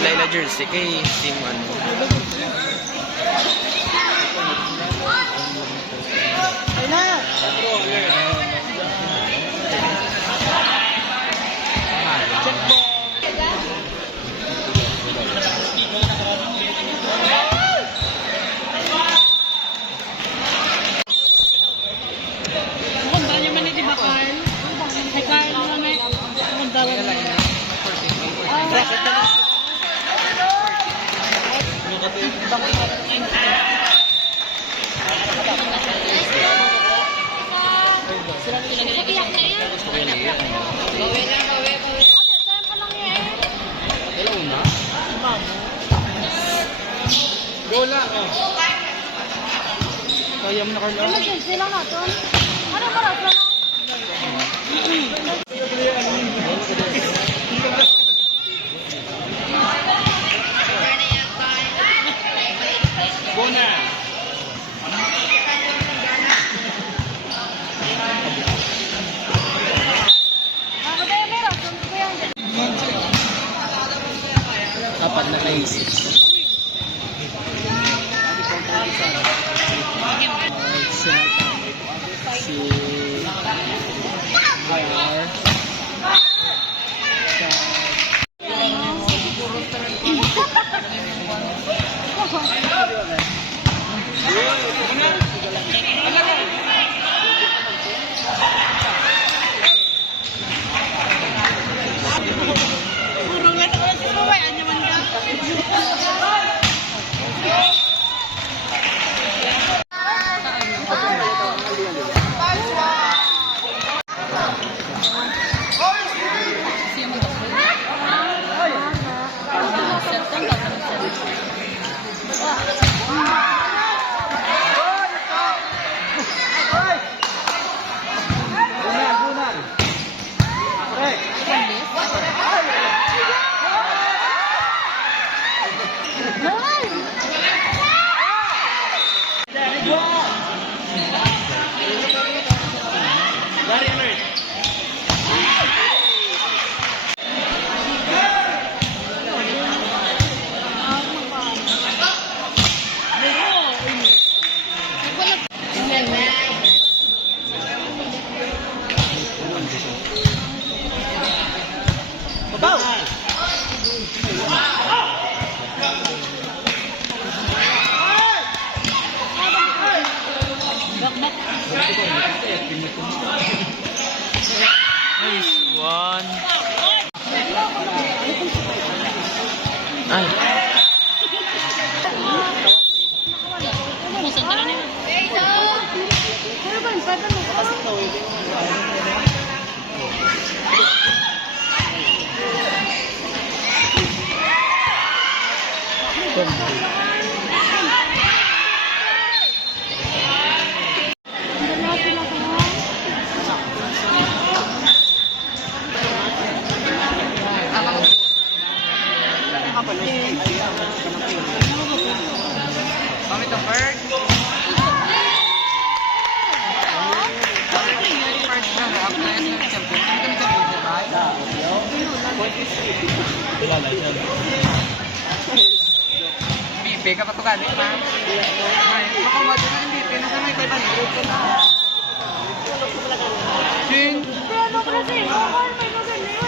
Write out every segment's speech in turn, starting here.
Laila jersey kay team ano. Go lang, oh. Kaya mo na Carla. Emergency lang natin. Ano ba natin? Go na. Ako tayo meron. Sunod ko yan. Apat na naisip. Nice one. Ay. Pamit ang bird. Bibi ka pa ito galing, ma. Makamado na yung bibi. Nasa may kaitan. Ching! Pero ano kasi? May maganda.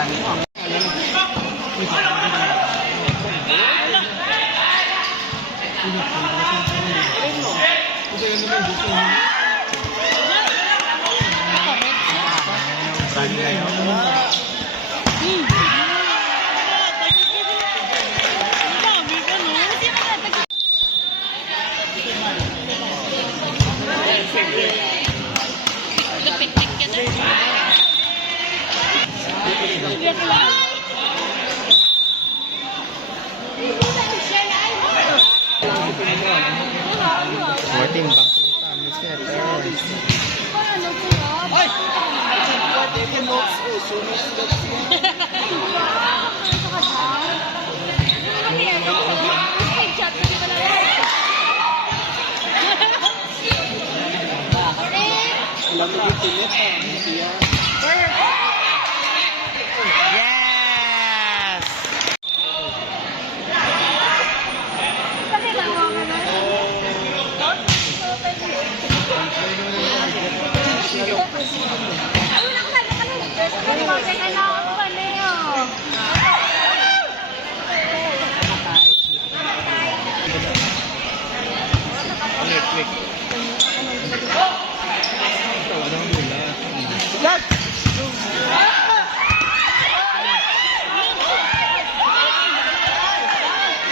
Tani mo. Timbang ng tamis niya. Yes!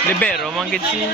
Libero, manggit siya.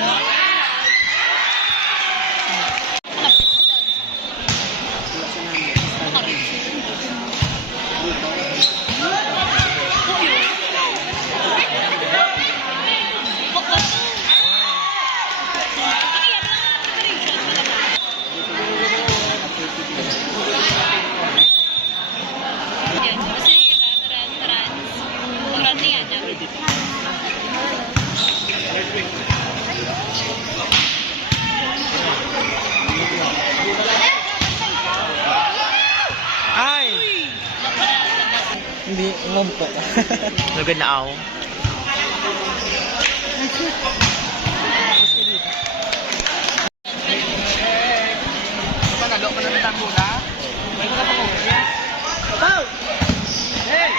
Ay! Hindi, umampo. Lugod na ako. Panalo pa na ng tanggula. May mga pangungkya. Hey!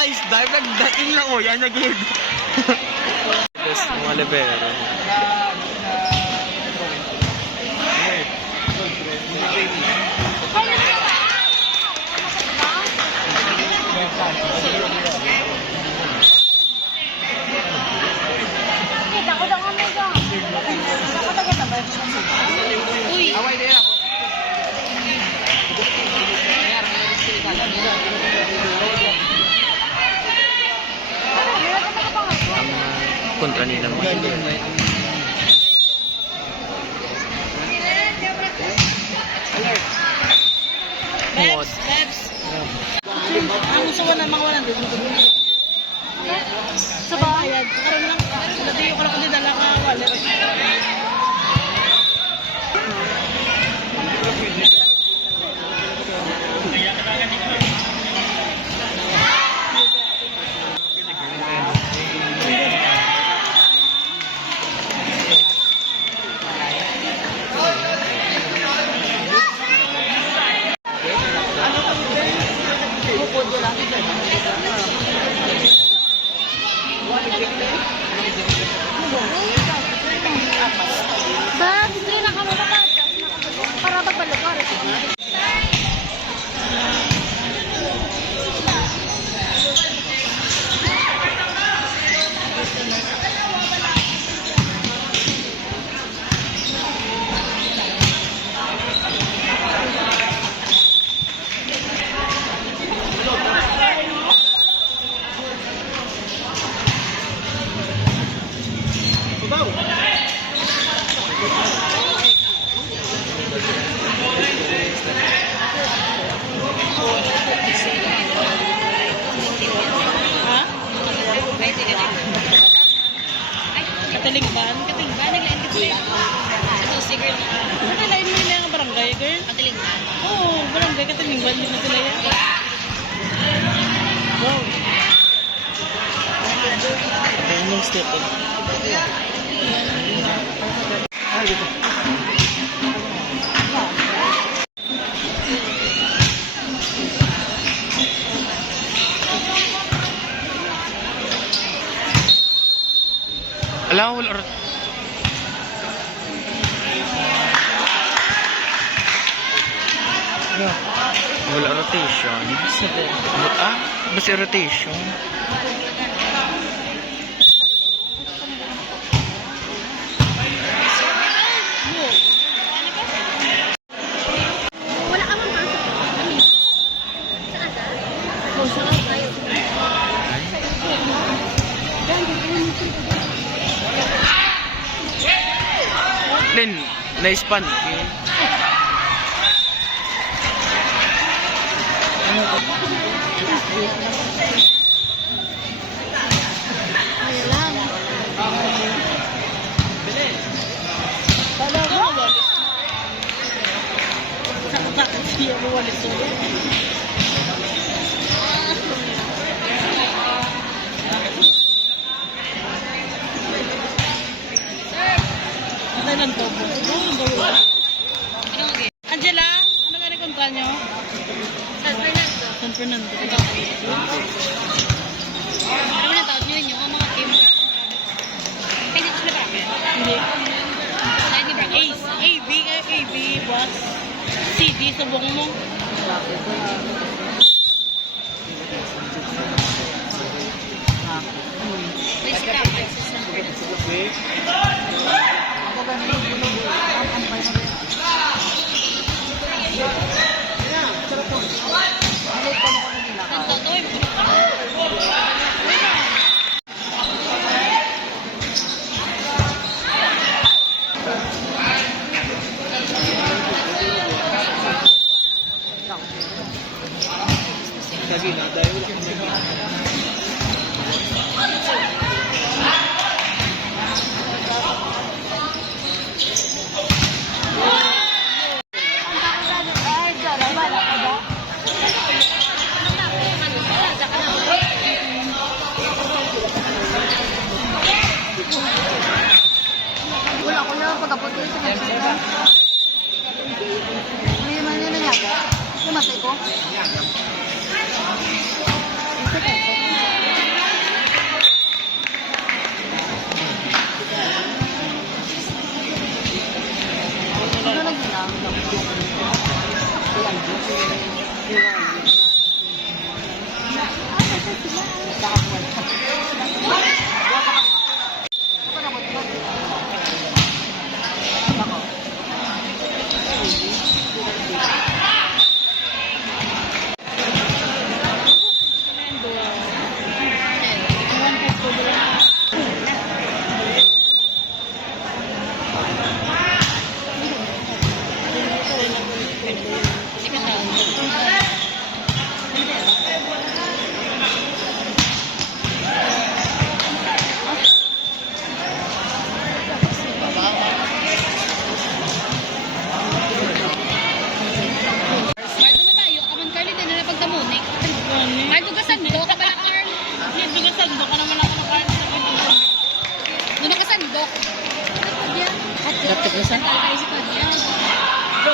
Nice dive, nagdating lang o, yan naging. Best mga libero. Away din ako. Kontra nila mo. Leps, leps. Ang gusto ko namang wala dito. Sa bayad. Karoon lang. Dati yung kalakot din dala ka wallet. Sila ka tumingban din na sila yan. Wow. Anong step eh? Ala, wala. Wala rotation. Basta rotation. Wala ka mong pasok. Saan ka? Oh, saan tayo? Len, na-span. Okay. Kaya lang. Tala mo, walis. Bakit siya mo walis ulit? Ano lang to po? Angela, ano ka kontra nyo? San Fernando. San Fernando. Ano na tawag nyo ang mga team? Ay, dito sila ba? Hindi. Ay, di ba? Ace. AB, boss. CD, subong mo. Please come. San Fernando. Wala ko na pagkapot ko sa mga. May man yun nangyari. Namatay ko. Ano lagi lang?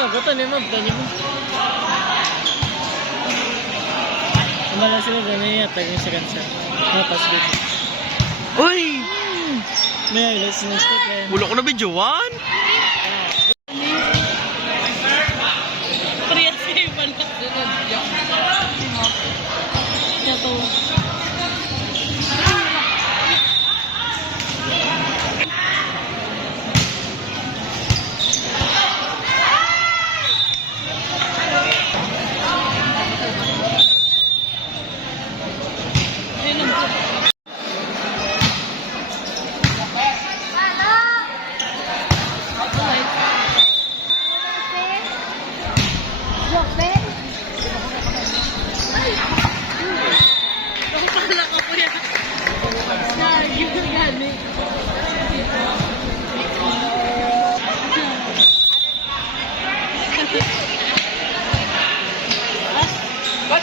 Goto ni mo, ganyan mo. Kumala sila ganyan yata yung sa kansa. Napas dito. Uy! May highlights ng step eh. Wala ko na videoan. Priya siya pala. Ito. Ay.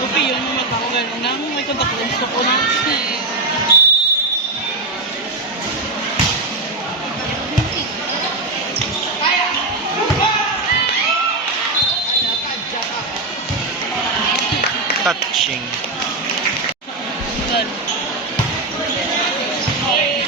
Lupi yun, yung mata ko gano'n nang may kontak ko. Gusto ko na. Touching. Good. Ay,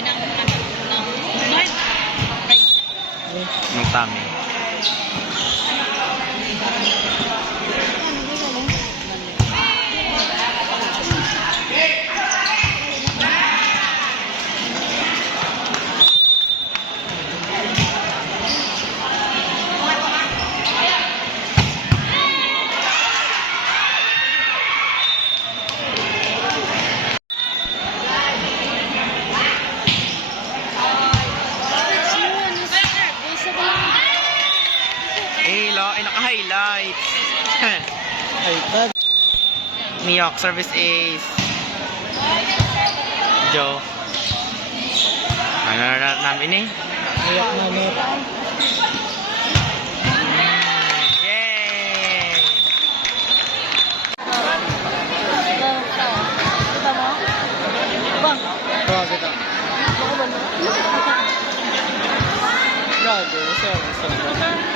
ng Smart. Ng tummy. Ay, naka-highlights. Miyok, service ace. Joe. Ano na namin eh? Iyak na net. Yay! Kita mo? Bang. Ito, kita. Baka ba? Gago, sorry.